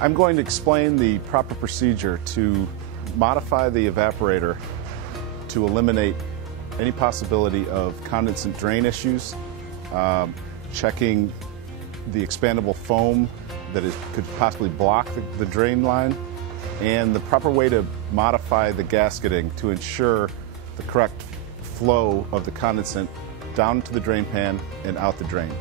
I'm going to explain the proper procedure to modify the evaporator to eliminate any possibility of condensate drain issues, checking the expandable foam that could possibly block the drain line, and the proper way to modify the gasketing to ensure the correct flow of the condensate down to the drain pan and out the drain.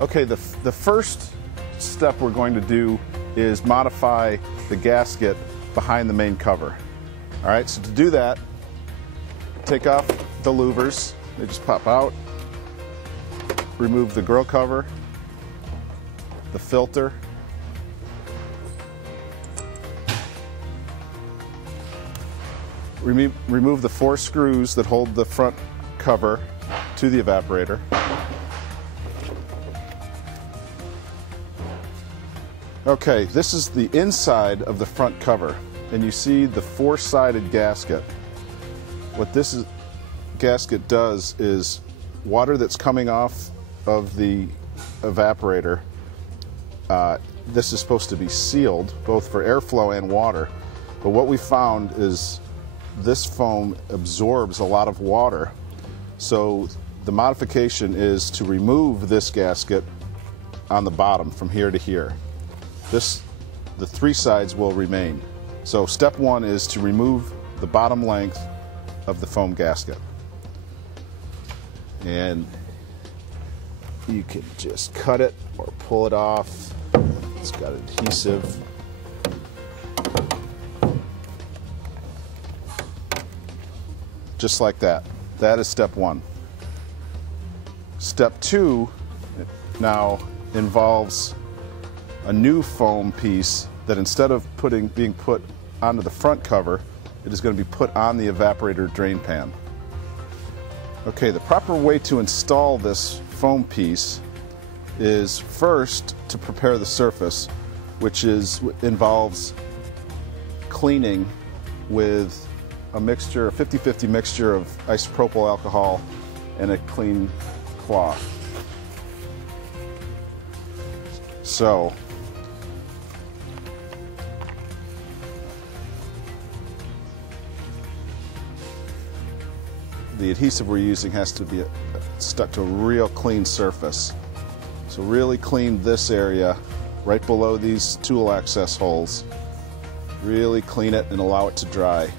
Okay, the first step we're going to do is modify the gasket behind the main cover. All right, so to do that, take off the louvers. They just pop out. Remove the grill cover, the filter, remove the 4 screws that hold the front cover to the evaporator. Okay, this is the inside of the front cover, and you see the 4-sided gasket. What this gasket does is water that's coming off of the evaporator, this is supposed to be sealed both for airflow and water, but what we found is this foam absorbs a lot of water. So the modification is to remove this gasket on the bottom from here to here. The 3 sides will remain. So step 1 is to remove the bottom length of the foam gasket. And you can just cut it or pull it off. It's got adhesive. Just like that. That is step 1. Step 2 now involves a new foam piece that instead of being put onto the front cover, it is going to be put on the evaporator drain pan. Okay, the proper way to install this foam piece is first to prepare the surface, which involves cleaning with a 50-50 mixture of isopropyl alcohol and a clean cloth. So the adhesive we're using has to be stuck to a real clean surface. So really clean this area right below these tool access holes. Really clean it and allow it to dry.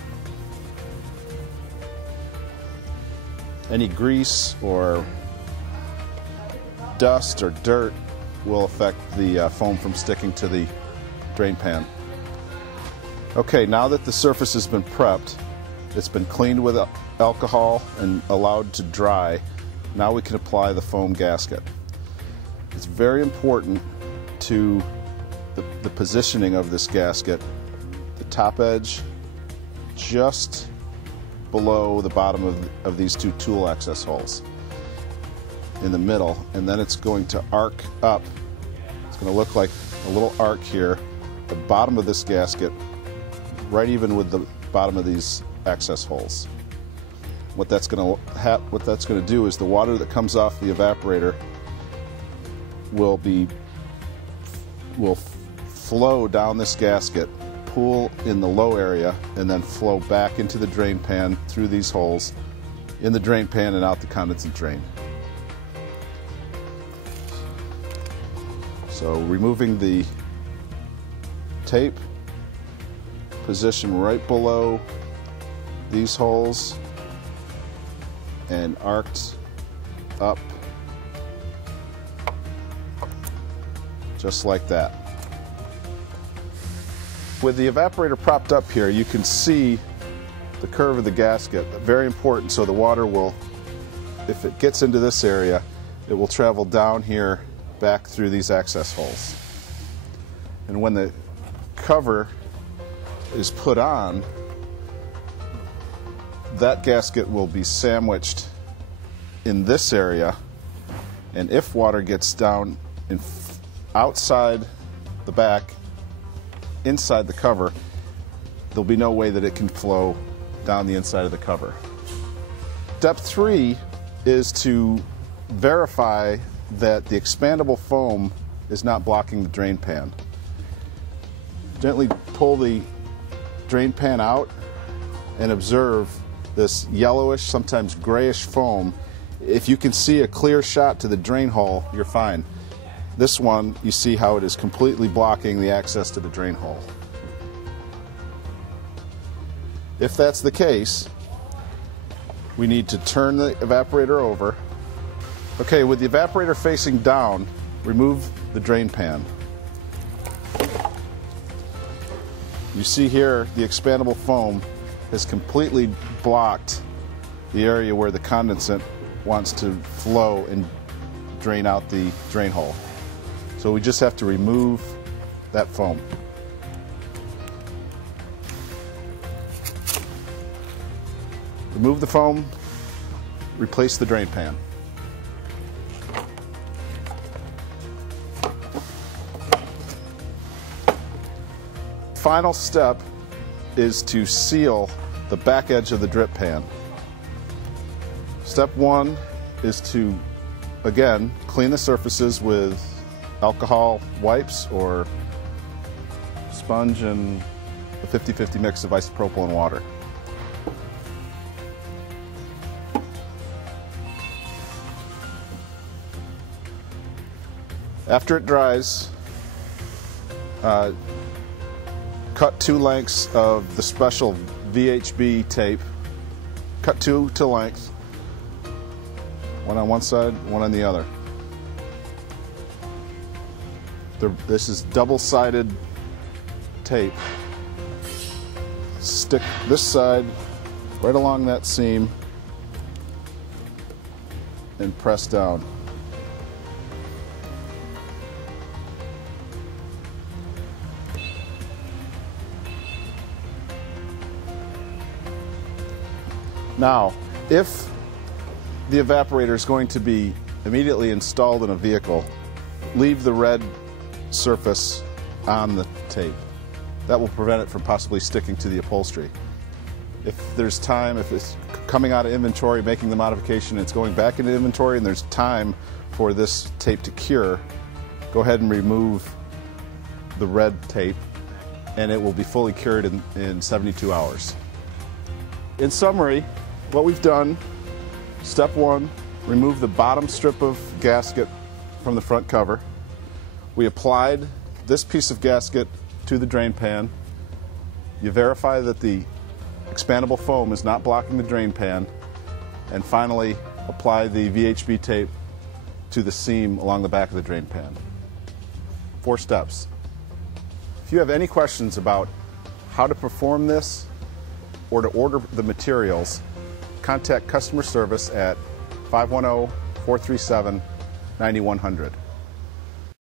Any grease or dust or dirt will affect the foam from sticking to the drain pan. Okay, now that the surface has been prepped, it's been cleaned with alcohol and allowed to dry, now we can apply the foam gasket. It's very important to the positioning of this gasket. The top edge just below the bottom of these 2 tool access holes in the middle, and then it's going to arc up. It's going to look like a little arc here, the bottom of this gasket, right even with the bottom of these access holes. What that's going to do is the water that comes off the evaporator will flow down this gasket, pool in the low area, and then flow back into the drain pan through these holes in the drain pan and out the condensate drain. So removing the tape, position right below these holes and arced up just like that. With the evaporator propped up here, you can see the curve of the gasket. Very important, so the water will, if it gets into this area, it will travel down here back through these access holes. And when the cover is put on, that gasket will be sandwiched in this area, and if water gets down outside the back, inside the cover, there'll be no way that it can flow down the inside of the cover. Step 3 is to verify that the expandable foam is not blocking the drain pan. Gently pull the drain pan out and observe this yellowish, sometimes grayish foam. If you can see a clear shot to the drain hole, you're fine. This one, you see how it is completely blocking the access to the drain hole. If that's the case, we need to turn the evaporator over. Okay, with the evaporator facing down, remove the drain pan. You see here the expandable foam has completely blocked the area where the condensate wants to flow and drain out the drain hole. So we just have to remove that foam. Remove the foam, replace the drain pan. Final step is to seal the back edge of the drip pan. Step one is to, again, clean the surfaces with alcohol wipes or sponge and a 50-50 mix of isopropyl and water. After it dries, cut 2 lengths of the special VHB tape. Cut 2 to length, one on one side, one on the other. This is double-sided tape. Stick this side right along that seam and press down. Now, if the evaporator is going to be immediately installed in a vehicle, leave the red surface on the tape. That will prevent it from possibly sticking to the upholstery. If there's time, if it's coming out of inventory, making the modification, it's going back into inventory, and there's time for this tape to cure, go ahead and remove the red tape, and it will be fully cured in 72 hours. In summary, what we've done, step one, remove the bottom strip of gasket from the front cover. We applied this piece of gasket to the drain pan. You verify that the expandable foam is not blocking the drain pan. And finally, apply the VHB tape to the seam along the back of the drain pan. 4 steps. If you have any questions about how to perform this or to order the materials, contact customer service at 510-437-9100.